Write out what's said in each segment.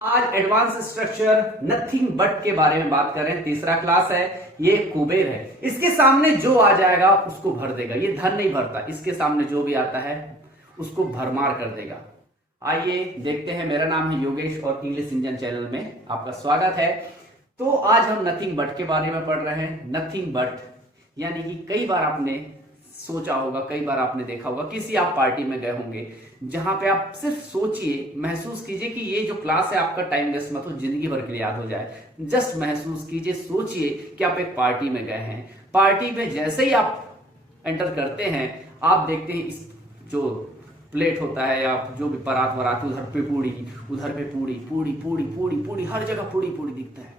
आज advance structure nothing but के बारे में बात कर रहे हैं। तीसरा क्लास है। ये कुबेर है। इसके सामने जो आ जाएगा उसको भर देगा। ये धन नहीं भरता, इसके सामने जो भी आता है उसको भरमार कर देगा। आइए देखते हैं। मेरा नाम है योगेश और इंग्लिश इंजन चैनल में आपका स्वागत है। तो आज हम नथिंग बट के बारे में पढ़ रहे हैं। नथिंग बट यानी कि कई बार आपने सोचा होगा, कई बार आपने देखा होगा, किसी आप पार्टी में गए होंगे जहां पे आप सिर्फ सोचिए, महसूस कीजिए कि ये जो क्लास है आपका टाइम वेस्ट मत हो, जिंदगी भर के लिए याद हो जाए। जस्ट महसूस कीजिए, सोचिए कि आप एक पार्टी में गए हैं। पार्टी में जैसे ही आप एंटर करते हैं, आप देखते हैं इस जो प्लेट होता है या जो भी परात वरात, उधर पे पूड़ी, उधर पे पूड़ी, पूड़ी पूड़ी पूड़ी पूड़ी, हर जगह पूड़ी पूड़ी दिखता है।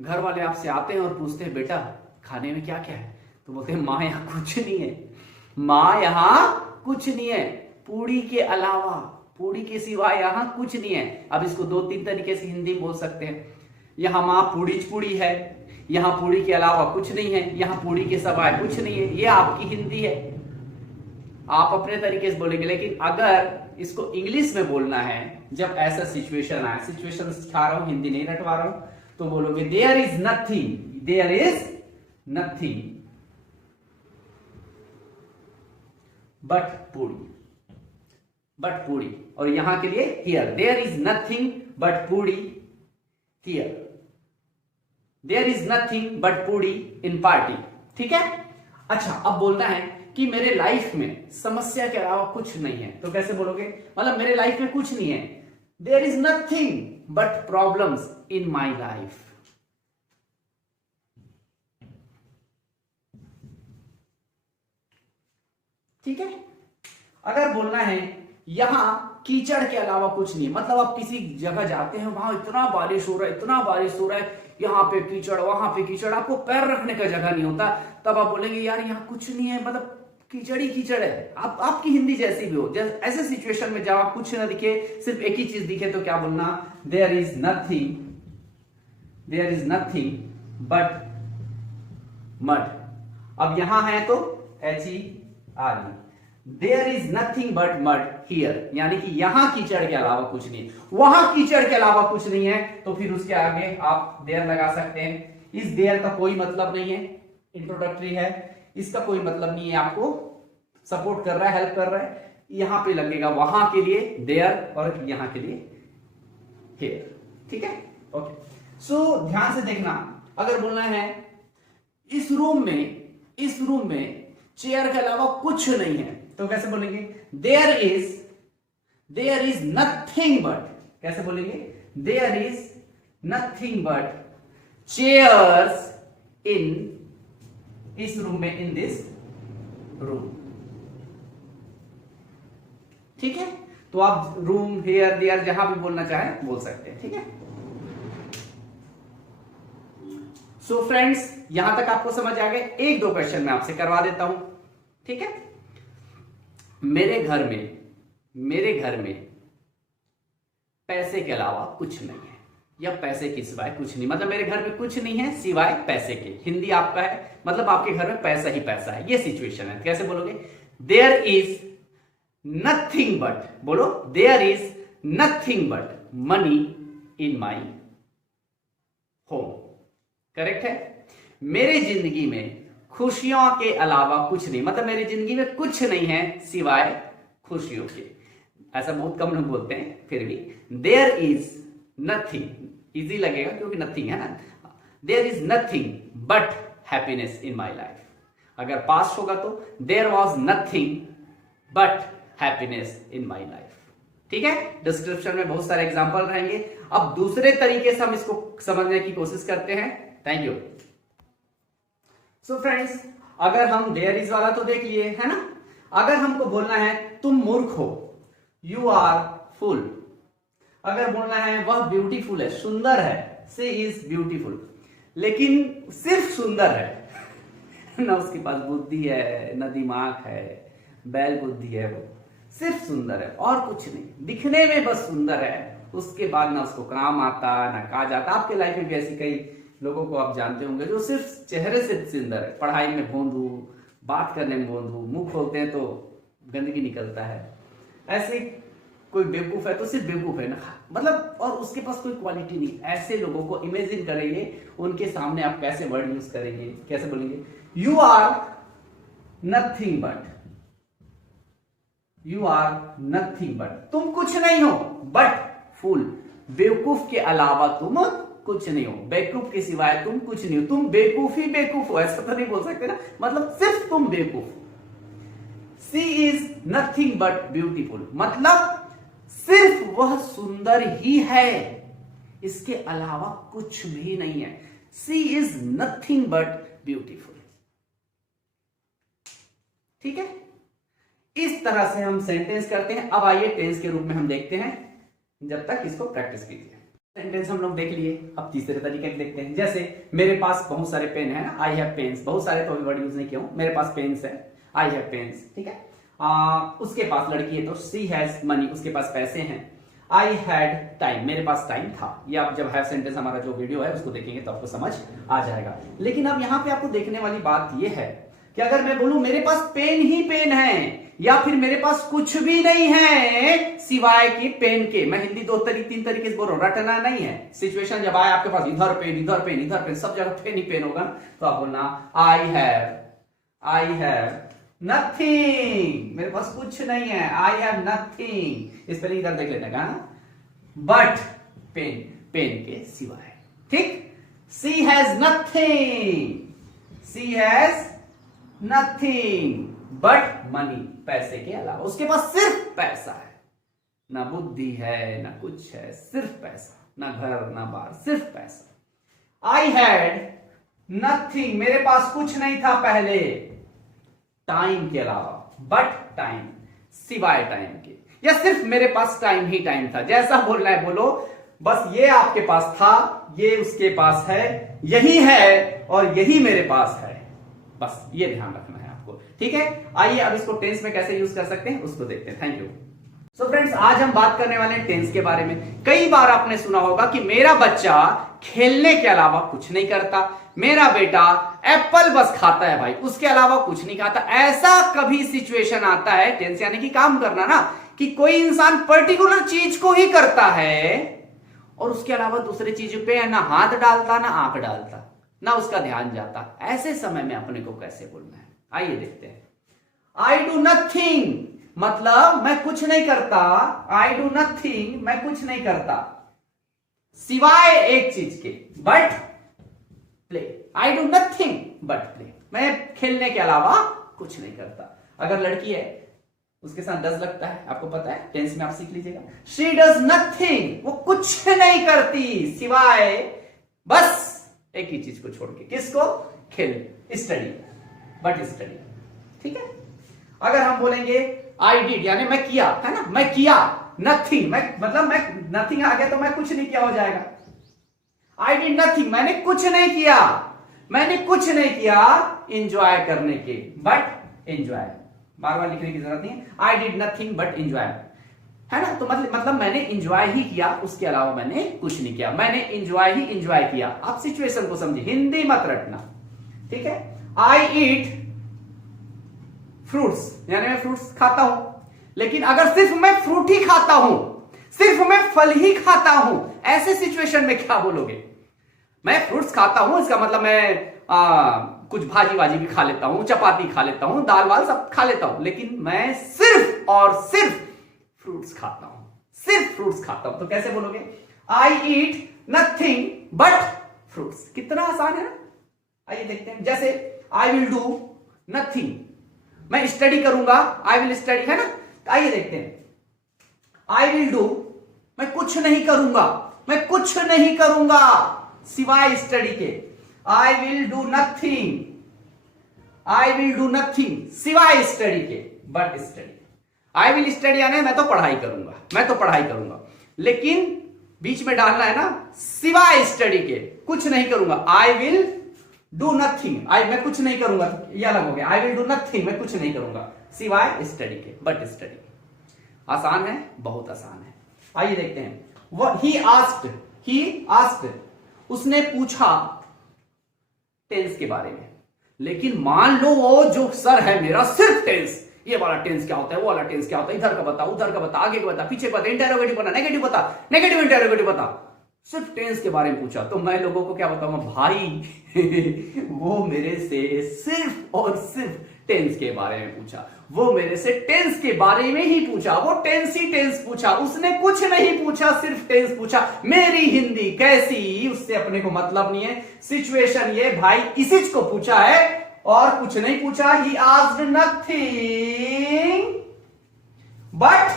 घर वाले आपसे आते हैं और पूछते हैं, बेटा खाने में क्या क्या है? तो बोलते हैं, माँ यहाँ कुछ नहीं है, माँ यहाँ कुछ नहीं है, पूड़ी के अलावा, पूड़ी के सिवाय यहाँ कुछ नहीं है। अब इसको दो तीन तरीके से हिंदी बोल सकते हैं। यहाँ माँ पूड़ी है, यहाँ पूड़ी के अलावा कुछ नहीं है, यहाँ पूड़ी के सिवाय कुछ नहीं है। ये आपकी हिंदी है, आप अपने तरीके से बोलेंगे। लेकिन अगर इसको इंग्लिश में बोलना है, जब ऐसा सिचुएशन आए, सिचुएशन सिखा रहा हूं, हिंदी नहीं रटवा रहा हूं, तो बोलोगे there is nothing, there is nothing but puri, but puri. और यहां के लिए here, there is nothing but puri here, there is nothing but puri in party. ठीक है। अच्छा, अब बोलना है कि मेरे लाइफ में समस्या के अलावा कुछ नहीं है, तो कैसे बोलोगे? मतलब मेरे लाइफ में कुछ नहीं है, there is nothing but problems in my life. ठीक है। अगर बोलना है यहां कीचड़ के अलावा कुछ नहीं, मतलब आप किसी जगह जाते हैं, वहां इतना बारिश हो रहा है, इतना बारिश हो रहा है, यहाँ पे कीचड़, वहां पे कीचड़, आपको पैर रखने का जगह नहीं होता, तब आप बोलेंगे यार यहाँ कुछ नहीं है, मतलब कीचड़ ही कीचड़ है। आपकी हिंदी जैसी भी हो, ऐसे सिचुएशन में जब आप कुछ ना दिखे, सिर्फ एक ही चीज दिखे, तो क्या बोलना? There is nothing, there is nothing but mud. अब यहां है तो HERE, there is nothing but mud here, यानी कि यहां कीचड़ के अलावा कुछ नहीं है, वहां कीचड़ के अलावा कुछ नहीं है, तो फिर उसके आगे आप देयर लगा सकते हैं। इस देयर का कोई मतलब नहीं है, इंट्रोडक्टरी है, इसका कोई मतलब नहीं है, आपको सपोर्ट कर रहा है, हेल्प कर रहा है। यहां पे लगेगा वहां के लिए देयर और यहां के लिए हियर। ठीक है। ओके, सो ध्यान से देखना। अगर बोलना है इस रूम में चेयर के अलावा कुछ नहीं है, तो कैसे बोलेंगे? देयर इज नथिंग बट, कैसे बोलेंगे? There is nothing but chairs in इस रूम में, इन दिस रूम। ठीक है। तो आप रूम, हियर, देयर जहां भी बोलना चाहें बोल सकते हैं। ठीक है। सो फ्रेंड्स, यहां तक आपको समझ आ गए। एक दो क्वेश्चन मैं आपसे करवा देता हूं। ठीक है। मेरे घर में पैसे के अलावा कुछ नहीं है, या पैसे के सिवाय कुछ नहीं, मतलब मेरे घर में कुछ नहीं है सिवाय पैसे के। हिंदी आपका है, मतलब आपके घर में पैसा ही पैसा है, ये सिचुएशन है। कैसे बोलोगे? देयर इज नथिंग बट, बोलो, there is nothing but money in my home. Correct है। मेरे जिंदगी में खुशियों के अलावा कुछ नहीं, मतलब मेरी जिंदगी में कुछ नहीं है सिवाय खुशियों के। ऐसा बहुत कम लोग बोलते हैं, फिर भी देयर इज नथिंग, इजी लगेगा क्योंकि नथिंग है ना। There is nothing but happiness in my life. अगर पास्ट होगा तो there was nothing but happiness in my life. ठीक है। डिस्क्रिप्शन में बहुत सारे एग्जाम्पल रहेंगे। अब दूसरे तरीके से हम इसको समझने की कोशिश करते हैं। Thank you. सो फ्रेंड्स, अगर हम देयर इज वाला तो देख लिए है ना। अगर हमको बोलना है तुम मूर्ख हो, यू आर फुल। अगर बोलना है वह ब्यूटीफुल है, सुंदर है, शी इज ब्यूटीफुल, लेकिन सिर्फ सुंदर है ना उसके पास बुद्धि है, ना दिमाग है, बैल बुद्धि है, वो सिर्फ सुंदर है और कुछ नहीं, दिखने में बस सुंदर है, उसके बाद ना उसको काम आता ना काज आता। आपके लाइफ में भी ऐसी कई लोगों को आप जानते होंगे जो सिर्फ चेहरे से सुंदर है, पढ़ाई में भोंदू, बात करने में भोंदू, मुंह खोलते हैं तो गंदगी निकलता है। ऐसे कोई बेवकूफ है तो सिर्फ बेवकूफ है ना, मतलब, और उसके पास कोई क्वालिटी नहीं। ऐसे लोगों को इमेजिन करेंगे, उनके सामने आप कैसे वर्ड यूज करेंगे, कैसे बोलेंगे, you are nothing but, you are nothing but, तुम कुछ नहीं हो, बट फूल, बेवकूफ के अलावा तुम कुछ नहीं हो, बेवकूफ के सिवाय तुम कुछ नहीं हो, तुम बेवकूफ ही बेवकूफ हो, ऐसा तो नहीं बोल सकते ना, मतलब सिर्फ तुम बेवकूफ हो। She is nothing but beautiful, मतलब सिर्फ वह सुंदर ही है, इसके अलावा कुछ भी नहीं है। She is nothing but beautiful. ठीक है, इस तरह से हम सेंटेंस करते हैं। अब आइए टेंस के रूप में हम देखते हैं, जब तक इसको प्रैक्टिस कीजिए। सेंटेंस हम लोग देख लिए, अब तीसरे तरीके से देखते हैं। जैसे मेरे पास बहुत सारे पेन है ना, आई हैव पेन्स, बहुत सारे तो अभी वर्ड यूज नहीं किया हूं, मेरे पास पेन्स है, आई हैव पेन्स। ठीक है, उसके पास लड़की है तो शी हैज मनी, उसके पास पैसे हैं। आई हैड टाइम, मेरे पास टाइम था। ये आप जब हैव सेंटेंस हमारा जो वीडियो है उसको देखेंगे तो आपको समझ आ जाएगा। लेकिन अब यहां पे आपको देखने वाली बात यह है कि अगर मैं बोलूं मेरे पास पेन ही पेन है, या फिर मेरे पास कुछ भी नहीं है सिवाय कि पेन के, मैं हिंदी तीन तरीके से बोल रहा हूं, रटना नहीं है। सिचुएशन जब आए आपके पास इधर पेन इधर पेन इधर पेन, सब जगह पेन ही पेन होगा, तो आप बोलना आई हैव नथिंग, मेरे पास कुछ नहीं है, आई हैव नथिंग। इस पर इधर देख लेते हैं, बट पेन, पेन के सिवाय। ठीक, she has nothing but money, पैसे के अलावा, उसके पास सिर्फ पैसा है, ना बुद्धि है ना कुछ है, सिर्फ पैसा, ना घर ना बार, सिर्फ पैसा। आई हैड नथिंग, मेरे पास कुछ नहीं था पहले, टाइम के अलावा, बट टाइम, सिवाय टाइम के, या सिर्फ मेरे पास टाइम ही टाइम था, जैसा बोलना है बोलो, बस ये आपके पास था, ये उसके पास है, यही है और यही मेरे पास है, बस ये ध्यान रखना है आपको। ठीक है, आइए अब इसको टेंस में कैसे यूज कर सकते हैं उसको देखते हैं। Thank you. सो फ्रेंड्स, आज हम बात करने वाले हैं टेंस के बारे में। कई बार आपने सुना होगा कि मेरा बच्चा खेलने के अलावा कुछ नहीं करता, मेरा बेटा एप्पल बस खाता है भाई, उसके अलावा कुछ नहीं खाता। ऐसा कभी सिचुएशन आता है, टेंस यानी कि काम करना ना, कि कोई इंसान पर्टिकुलर चीज को ही करता है और उसके अलावा दूसरे चीज पे ना हाथ डालता ना आंख डालता, ना उसका ध्यान जाता। ऐसे समय में अपने को कैसे बोलना है, आइए देखते हैं। आई डू नथिंग, मतलब मैं कुछ नहीं करता, आई डू नथिंग, मैं कुछ नहीं करता सिवाय एक चीज के, but play. I do nothing but play, मैं खेलने के अलावा कुछ नहीं करता। अगर लड़की है उसके साथ डज लगता है, आपको पता है, टेंस में आप सीख लीजिएगा। शी डज नथिंग, वो कुछ नहीं करती सिवाय बस एक ही चीज को छोड़ के, किसको, खेल, स्टडी, बट स्टडी। ठीक है, अगर हम बोलेंगे आई डिड, यानी मैं किया, है ना, मैं किया, नथिंग, मैं मतलब मैं नथिंग आ गया तो मैं कुछ नहीं किया हो जाएगा। आई डिड नथिंग, मैंने कुछ नहीं किया, मैंने कुछ नहीं किया एंजॉय करने के, बट एंजॉय, बार बार लिखने की जरूरत नहीं है। I did nothing but enjoy, है ना, तो मतलब मैंने एंजॉय ही किया, उसके अलावा मैंने कुछ नहीं किया, मैंने एंजॉय ही एंजॉय किया। आप सिचुएशन को समझिए, हिंदी मत रटना। ठीक है, आई ईट फ्रूट्स, यानी मैं फ्रूट्स खाता हूं, लेकिन अगर सिर्फ मैं फ्रूट ही खाता हूं, सिर्फ मैं फल ही खाता हूं, ऐसे सिचुएशन में क्या बोलोगे? मैं फ्रूट्स खाता हूं, इसका मतलब मैं कुछ भाजी वाजी भी खा लेता हूं, चपाती खा लेता हूं, दाल वाल सब खा लेता हूं, लेकिन मैं सिर्फ और सिर्फ फ्रूट्स खाता हूं, सिर्फ फ्रूट्स खाता हूं, तो कैसे बोलोगे? आई ईट नथिंग बट फ्रूट्स। कितना आसान है ना, आइए देखते हैं। जैसे आई विल डू नथिंग, मैं स्टडी करूंगा, आई विल स्टडी, है ना, तो आइए देखते हैं। आई विल डू, मैं कुछ नहीं करूंगा, मैं कुछ नहीं करूंगा सिवाय स्टडी के। I will do nothing, I will do nothing सिवाय स्टडी के, but study. I will study यानी मैं तो पढ़ाई करूंगा, मैं तो पढ़ाई करूंगा, लेकिन बीच में डालना है ना, सिवाय स्टडी के कुछ नहीं करूंगा। आई विल डू नथिंग, मैं कुछ नहीं करूंगा, यह अलग हो गया। आई विल डू नथिंग, मैं कुछ नहीं करूंगा सिवाय स्टडी के, बट स्टडी। आसान है, बहुत आसान है। आइए देखते हैं। ही आस्क्ड, उसने पूछा टेंस के बारे में, लेकिन मान लो वो जो सर है मेरा सिर्फ टेंस, ये वाला टेंस क्या होता है, वो वाला टेंस क्या होता है, इधर का बता, उधर का बता, आगे का बता, पीछे का बता, इंटेरोगेटिव बता, नेगेटिव बता, नेगेटिव इंटेरोगेटिव बता। सिर्फ टेंस के बारे में पूछा तो मैं लोगों को क्या बताऊंगा भाई वो मेरे से सिर्फ और सिर्फ टेंस के बारे में पूछा, वो मेरे से टेंस के बारे में ही पूछा, वो टेंस ही टेंस पूछा, उसने कुछ नहीं पूछा, सिर्फ टेंस पूछा। मेरी हिंदी कैसी उससे अपने को मतलब नहीं है, सिचुएशन ये भाई इसी को पूछा है और कुछ नहीं पूछा। He asked nothing but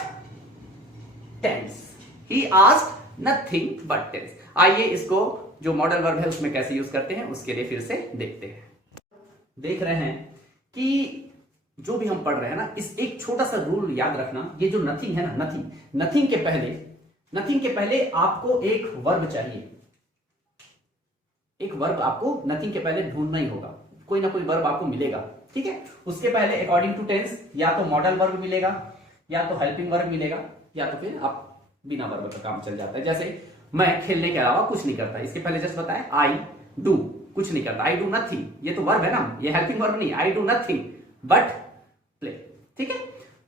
tense, he asked nothing but tense. आइए इसको जो मॉडल वर्ब है उसमें कैसे यूज करते हैं उसके लिए फिर से देखते हैं। देख रहे हैं कि जो भी हम पढ़ रहे हैं ना, इस एक छोटा सा रूल याद रखना, ये जो नथिंग है ना, नथिंग के पहले आपको एक वर्ब चाहिए, एक वर्ब आपको नथिंग के पहले ढूंढना ही होगा, कोई ना कोई वर्ब आपको मिलेगा, ठीक है। उसके पहले अकॉर्डिंग टू टेंस या तो मॉडल वर्ब मिलेगा, या तो हेल्पिंग वर्ब मिलेगा, या तो फिर आप बिना वर्ब का काम चल जाता है। जैसे मैं खेलने के अलावा कुछ नहीं करता, इसके पहले जस्ट बताया आई डू, कुछ नहीं करता, आई डू नथिंग, ये तो वर्ब है ना, ये हेल्पिंग वर्ब नहीं, I do nothing but play, ठीक है।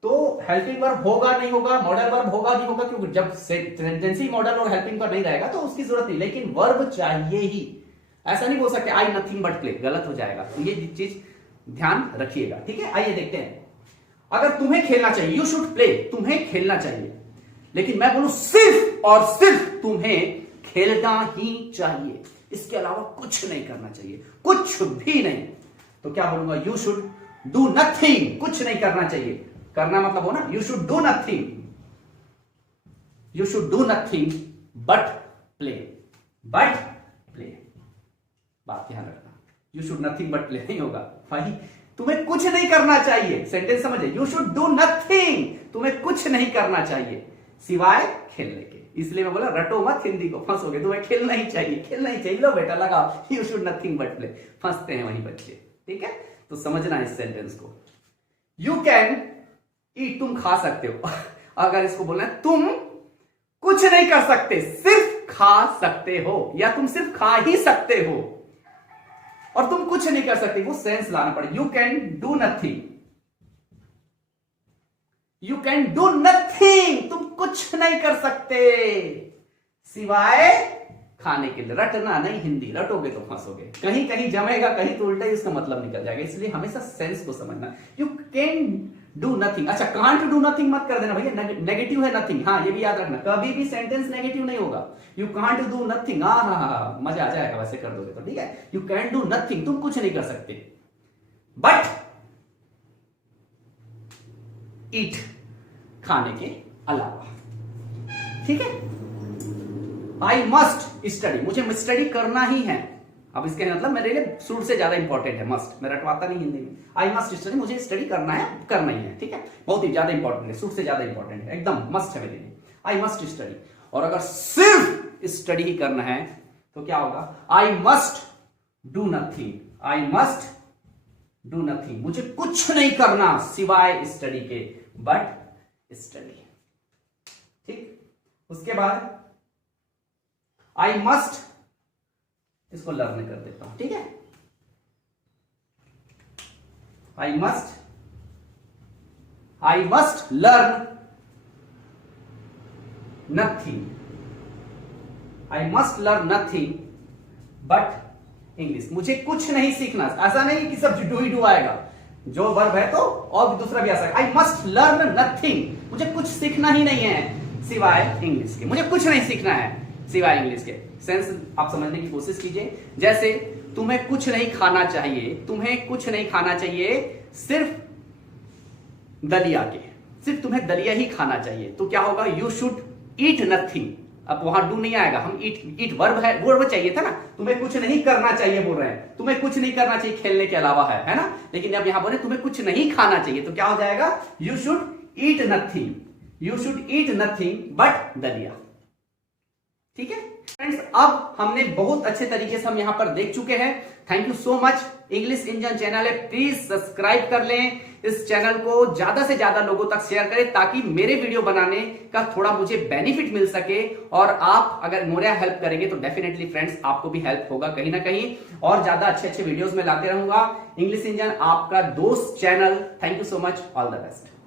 तो हेल्पिंग वर्ब होगा नहीं होगा, मॉडल वर्ब होगा नहीं होगा, क्योंकि जब सेंटेंस ही मॉडल और हेल्पिंग वर्ब नहीं रहेगा तो उसकी जरूरत नहीं, लेकिन वर्ब चाहिए ही। ऐसा नहीं बोल सकते आई नथिंग बट प्ले, गलत हो जाएगा, तो ये चीज ध्यान रखिएगा, ठीक है। आइए देखते हैं, अगर तुम्हें खेलना चाहिए, यू शुड प्ले, तुम्हें खेलना चाहिए, लेकिन मैं बोलूं सिर्फ और सिर्फ तुम्हें खेलना ही चाहिए, इसके अलावा कुछ नहीं करना चाहिए, कुछ भी नहीं, तो क्या बोलूंगा, यू शुड डू नथिंग, कुछ नहीं करना चाहिए, करना मतलब हो ना, you should do nothing, you should do nothing but play, but play, बात ध्यान रखना, you should nothing but play नहीं होगा भाई, तुम्हें कुछ नहीं करना चाहिए, सेंटेंस समझे, यू शुड डू नथिंग, तुम्हें कुछ नहीं करना चाहिए सिवाय खेलने के। इसलिए मैं बोला रटो मत हिंदी को, फंसोगे, तुम्हें खेलना ही चाहिए, खेलना ही चाहिए, लो बेटा लगाओ, you should nothing but play, फंसते हैं वही बच्चे, ठीक है। तो समझना इस सेंटेंस को, यू कैन ईट, तुम खा सकते हो अगर इसको बोलना है तुम कुछ नहीं कर सकते, सिर्फ खा सकते हो, या तुम सिर्फ खा ही सकते हो और तुम कुछ नहीं कर सकते, वो सेंस लाना पड़े। You can do nothing, you can do nothing, तुम कुछ नहीं कर सकते सिवाय खाने के लिए। रटना नहीं हिंदी, रटोगे तो फंसोगे, कहीं कहीं जमेगा, कहीं तो उल्टा ही उसका मतलब निकल जाएगा, इसलिए हमेशा सेंस को समझना। यू कैन डू नथिंग, अच्छा कांट डू नथिंग मत कर देना भैया, नेगेटिव है नथिंग, हाँ ये भी याद रखना, कभी भी सेंटेंस नेगेटिव नहीं होगा। यू कांट डू नथिंग, हाँ मजा आ जाएगा वैसे कर दोगे तो, ठीक है। यू कैन डू नथिंग, तुम कुछ नहीं कर सकते, बट ईट, खाने के अलावा, ठीक है। आई मस्ट स्टडी, मुझे स्टडी करना ही है, अब इसके मतलब मेरे लिए शुड से ज्यादा इंपॉर्टेंट है मस्ट, मैं रटवाता नहीं हिंदी में, आई मस्ट स्टडी, मुझे स्टडी करना है, करना ही है, ठीक है, बहुत ही ज्यादा इंपॉर्टेंट है, शुड से ज्यादा इंपॉर्टेंट है, एकदम मस्ट है मेरे लिए, आई मस्ट स्टडी। और अगर सिर्फ स्टडी ही करना है तो क्या होगा, I must do nothing, I must do nothing, मुझे कुछ नहीं करना सिवाय स्टडी के, बट स्टडी, ठीक। उसके बाद आई मस्ट, इसको लर्न कर देता हूं, ठीक है। I must learn nothing, I must learn nothing but English, मुझे कुछ नहीं सीखना, ऐसा नहीं कि सब डू ही डू आएगा, जो वर्ब है तो और भी दूसरा भी आ सकता है। आई मस्ट लर्न नथिंग, मुझे कुछ सीखना ही नहीं है सिवाय इंग्लिश के, मुझे कुछ नहीं सीखना है सिवाय इंग्लिश के। सेंस आप समझने की कोशिश कीजिए, जैसे तुम्हें कुछ नहीं खाना चाहिए, तुम्हें कुछ नहीं खाना चाहिए सिर्फ दलिया के, सिर्फ तुम्हें दलिया ही खाना चाहिए, तो क्या होगा, यू शुड ईट नथिंग, अब वहां डू नहीं आएगा, हम ईट वर्ब है, वर्ब चाहिए था ना, तुम्हें कुछ नहीं करना चाहिए बोल रहे हैं, तुम्हें कुछ नहीं करना चाहिए खेलने के अलावा है ना, लेकिन अब यहां बोले तुम्हें कुछ नहीं खाना चाहिए, तो क्या हो जाएगा, you should eat nothing, you should eat nothing but दलिया, ठीक है फ्रेंड्स, अब हमने बहुत अच्छे तरीके से हम यहां पर देख चुके हैं। Thank you so much. English engine channel है, प्लीज सब्सक्राइब कर लें। इस चैनल को ज्यादा से ज्यादा लोगों तक शेयर करें ताकि मेरे वीडियो बनाने का थोड़ा मुझे बेनिफिट मिल सके, और आप अगर मेरा हेल्प करेंगे तो डेफिनेटली फ्रेंड्स आपको भी हेल्प होगा कहीं ना कहीं, और ज्यादा अच्छे अच्छे वीडियोस में लाते रहूंगा। इंग्लिश इंजन आपका दोस्त channel. Thank you so much, all the best.